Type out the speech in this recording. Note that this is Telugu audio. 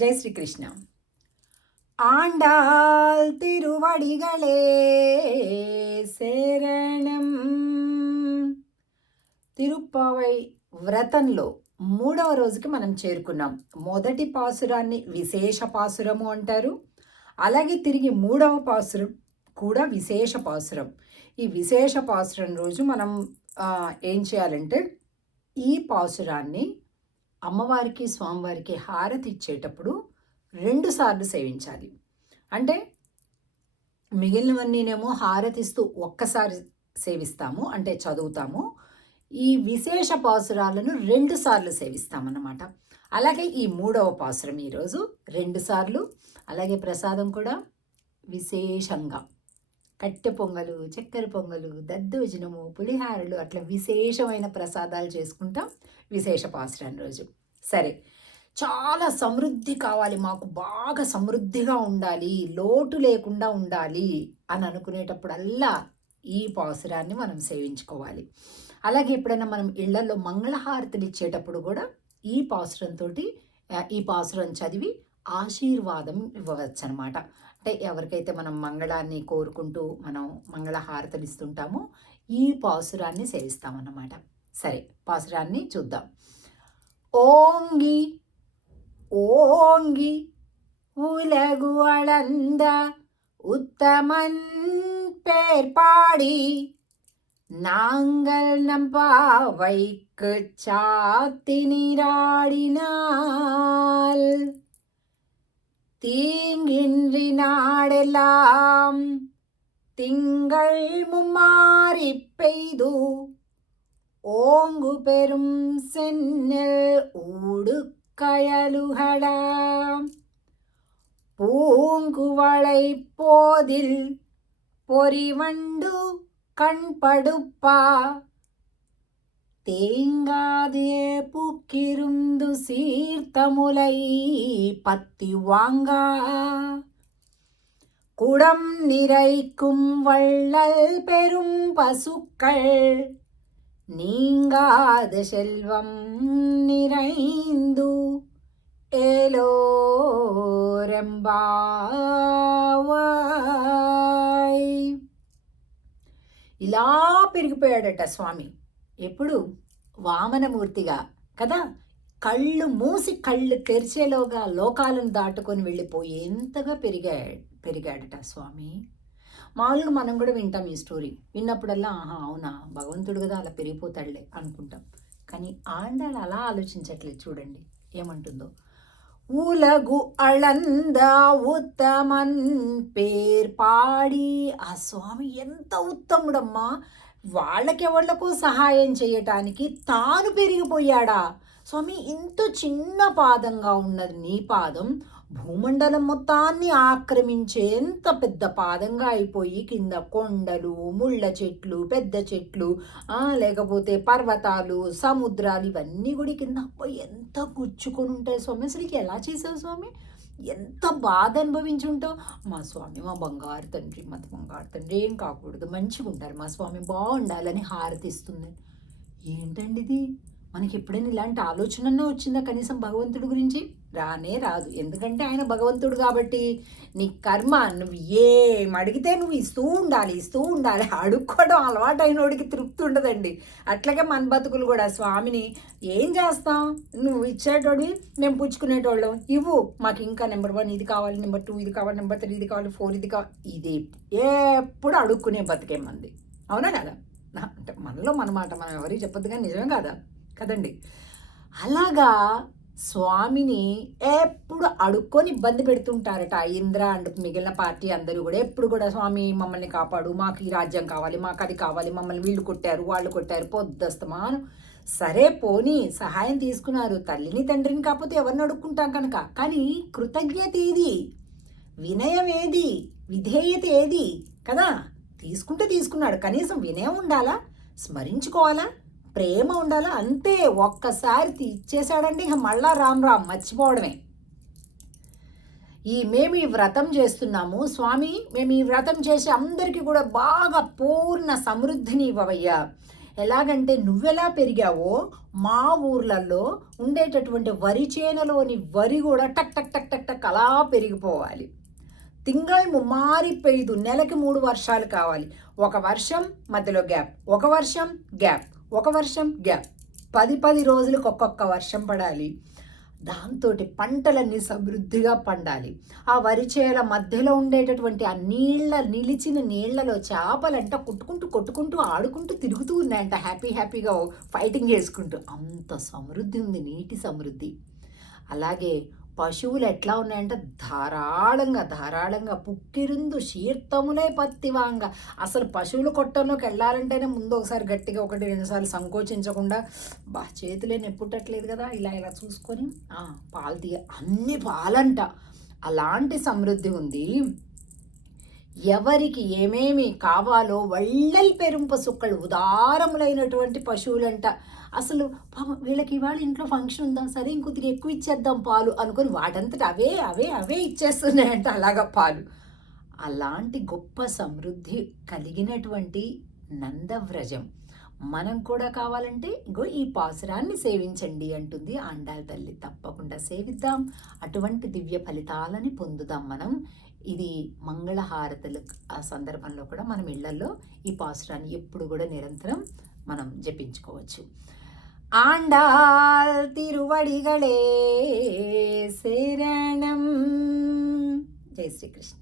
జై శ్రీకృష్ణ. ఆండాల్ తిరువడిగలే శరణం. తిరుప్పావై వ్రతంలో 3వ రోజుకి మనం చేరుకున్నాం. మొదటి పాసురాన్ని విశేష పాసురము అంటారు. అలాగే తిరిగి 3వ పాసురం కూడా విశేష పాసురం. ఈ విశేష పాసురం రోజు మనం ఏం చేయాలంటే ఈ పాసురాన్ని అమ్మవారికి స్వామివారికి హారతి ఇచ్చేటప్పుడు 2 సార్లు సేవించాలి. అంటే మిగిలినవన్నీనేమో హారతిస్తూ ఒక్కసారి సేవిస్తాము, అంటే చదువుతాము. ఈ విశేష పాసురాలను 2 సార్లు సేవిస్తామన్నమాట. అలాగే ఈ 3వ పాసురం ఈరోజు 2 సార్లు. అలాగే ప్రసాదం కూడా విశేషంగా కట్టె పొంగలు, చక్కెర పొంగలు, దద్దోజనము, పులిహారలు, అట్లా విశేషమైన ప్రసాదాలు చేసుకుంటాం విశేష పాసురం రోజు. సరే, చాలా సమృద్ధి కావాలి, మాకు బాగా సమృద్ధిగా ఉండాలి, లోటు లేకుండా ఉండాలి అని అనుకునేటప్పుడల్లా ఈ పాసురాన్ని మనం సేవించుకోవాలి. అలాగే ఎప్పుడైనా మనం ఇళ్లలో మంగళహారతులు ఇచ్చేటప్పుడు కూడా ఈ పాసురంతో ఈ పాసురం చదివి ఆశీర్వాదం ఇవ్వవచ్చు అనమాట. అంటే ఎవరికైతే మనం మంగళాన్ని కోరుకుంటూ మనం మంగళహారతులు ఇస్తుంటామో ఈ పాసురాన్ని సేవిస్తామన్నమాట. సరే, పాసురాన్ని చూద్దాం. ఓంగి ఓంగి ఉలగు అళంద ఉత్తమన్ పేర్పాడి நாங்கள் நம்பாவைக்கு சாத்தி நீராடினால் தீங்கின்றி நாடெல்லாம் திங்கள் மும்மாறி பெய்து ஓங்கு பெரும் சென்னல் ஊடுக்கயலுகளாம் பூங்குவளை போதில் பொறிவண்டு கண்படுப்பா தேங்காதே பூக்கிருந்து சீர்த்தமுலை பத்தி வாங்கா குடம் நிறைக்கும் வள்ளல் பெரும் பசுக்கள் நீங்காத செல்வம் நிறைந்து ఏలోరెంబావాయ్. ఇలా పెరిగిపోయాడట స్వామి. ఎప్పుడు? వామనమూర్తిగా కదా. కళ్ళు మూసి కళ్ళు తెరిచేలోగా లోకాలను దాటుకొని వెళ్ళిపోయేంతగా పెరిగాడట స్వామి. మామూలుగా మనం కూడా వింటాం ఈ స్టోరీ. విన్నప్పుడల్లా ఆహా అవునా, భగవంతుడు కదా అలా పెరిగిపోతాడులే అనుకుంటాం. కానీ ఆండాళ్ళు అలా ఆలోచించట్లేదు. చూడండి ఏమంటుందో. ఉలగు అళంద ఉత్తమన్ పేర్ పాడి. ఆ స్వామి ఎంత ఉత్తముడమ్మా, వాళ్ళకెవళ్లకు సహాయం చేయటానికి తాను పెరిగిపోయాడా స్వామి. ఇంత చిన్న పాదంగా ఉన్నది నీ పాదం భూమండలం మొత్తాన్ని ఆక్రమించేంత పెద్ద పాదంగా అయిపోయి కింద కొండలు, ముళ్ళ చెట్లు, పెద్ద చెట్లు, లేకపోతే పర్వతాలు, సముద్రాలు, ఇవన్నీ కూడా కింద ఎంత గుచ్చుకొని ఉంటాయి స్వామి. అసలు ఎలా చేసావు స్వామి, ఎంత బాధ అనుభవించి ఉంటావు. మా స్వామి మా బంగారు తండ్రి, మా బంగారు తండ్రి ఏం కాకూడదు, మంచిగా ఉంటారు మా స్వామి, బాగుండాలని హారతిస్తుంది. ఏంటండి ఇది? మనకి ఎప్పుడైనా ఇలాంటి ఆలోచన వచ్చిందా కనీసం భగవంతుడి గురించి? రానే రాదు. ఎందుకంటే ఆయన భగవంతుడు కాబట్టి నీ కర్మ, నువ్వు ఏం అడిగితే నువ్వు ఇస్తూ ఉండాలి. అడుక్కోవడం అలవాటు అయినోడికి తృప్తి ఉండదండి. అట్లాగే మన బతుకులు కూడా. స్వామిని ఏం చేస్తాం, నువ్వు ఇచ్చేటోడివి, మేము పుచ్చుకునేటోళ్ళం. ఇవ్వు, మాకు ఇంకా నెంబర్ 1 ఇది కావాలి, నెంబర్ 2 ఇది కావాలి, నెంబర్ 3 ఇది కావాలి, 4 ఇది కావాలి. ఇది ఎప్పుడు అడుక్కునే బతికే మంది. అవునా కదా? అంటే మనలో మనమాట మనం ఎవరికి చెప్పొద్దు, కానీ నిజమే కదండి. అలాగా స్వామిని ఎప్పుడు అడుక్కొని ఇబ్బంది పెడుతుంటారట ఇంద్ర అండ్ మిగిలిన పార్టీ అందరూ కూడా. ఎప్పుడు కూడా స్వామి మమ్మల్ని కాపాడు, మాకు ఈ రాజ్యం కావాలి, మాకు అది కావాలి, మమ్మల్ని వీళ్ళు కొట్టారు, వాళ్ళు కొట్టారు, పొద్దుస్తమాను. సరే పోనీ సహాయం తీసుకున్నారు, తల్లిని తండ్రిని కాకపోతే ఎవరిని అడుక్కుంటాం కనుక. కానీ కృతజ్ఞత ఏది, వినయం ఏది, విధేయత ఏది కదా. తీసుకున్నాడు, కనీసం వినయం ఉండాలా, స్మరించుకోవాలా, ప్రేమ ఉండాలా, అంతే. ఒక్కసారి ఇచ్చేసాడంటే ఇక మళ్ళా రామ్ మర్చిపోవడమే. మేము ఈ వ్రతం చేస్తున్నాము స్వామి, మేము ఈ వ్రతం చేసి అందరికీ కూడా బాగా పూర్ణ సమృద్ధిని ఇవ్వవయ్యా. ఎలాగంటే నువ్వెలా పెరిగావో మా ఊర్లలో ఉండేటటువంటి వరి చేనులోని వరి కూడా టక్ టక్ టక్ టక్ టక్ అలా పెరిగిపోవాలి. తింగళ్ ముమ్మారి పెయ్యదు, నెలకి 3 వర్షాలు కావాలి. ఒక వర్షం మధ్యలో గ్యాప్, ఒక వర్షం గ్యాప్, ఒక వర్షం గ్యాప్, 10 రోజులకు ఒక్కొక్క వర్షం పడాలి. దాంతోటి పంటలన్నీ సమృద్ధిగా పండాలి. ఆ వరి చేల మధ్యలో ఉండేటటువంటి ఆ నిలిచిన నీళ్లలో చేపలంట కొట్టుకుంటూ ఆడుకుంటూ తిరుగుతూ ఉన్నాయంట, హ్యాపీగా ఫైటింగ్ చేసుకుంటూ. అంత సమృద్ధి ఉంది, నీటి సమృద్ధి. అలాగే పశువులు ఎట్లా ఉన్నాయంటే ధారాళంగా పుక్కిరిందు శీర్తములే పత్తివాంగ. అసలు పశువుల కొట్టంలోకి వెళ్ళాలంటేనే ముందు ఒకసారి గట్టిగా 1-2 సార్లు సంకోచించకుండా, చేతులే నెప్పుట్టట్లేదు కదా, ఇలా చూసుకొని పాలు తీయ, అన్ని పాలంట. అలాంటి సమృద్ధి ఉంది. ఎవరికి ఏమేమి కావాలో వళ్ళల్ పెరుంప సుక్కలు, ఉదారములైనటువంటి పశువులంట. అసలు వీళ్ళకి ఇవాళ ఇంట్లో ఫంక్షన్ ఉందా, సరే ఇంకొద్దిగా ఎక్కువ ఇచ్చేద్దాం పాలు అనుకొని వాటంతట అవే ఇచ్చేస్తున్నాయంట అలాగా పాలు. అలాంటి గొప్ప సమృద్ధి కలిగినటువంటి నందవ్రజం మనం కూడా కావాలంటే ఇగో ఈ పాసురాన్ని సేవించండి అంటుంది ఆండాళ్ తల్లి. తప్పకుండా సేవిద్దాం, అటువంటి దివ్య ఫలితాలని పొందుదాం మనం. ఇది మంగళహారతులు ఆ సందర్భంలో కూడా మనం ఇళ్లలో ఈ పాసురాన్ని ఎప్పుడు కూడా నిరంతరం మనం జపించుకోవచ్చు. ఆండాళ్ తిరువడిగళే శరణం. జై శ్రీకృష్ణ.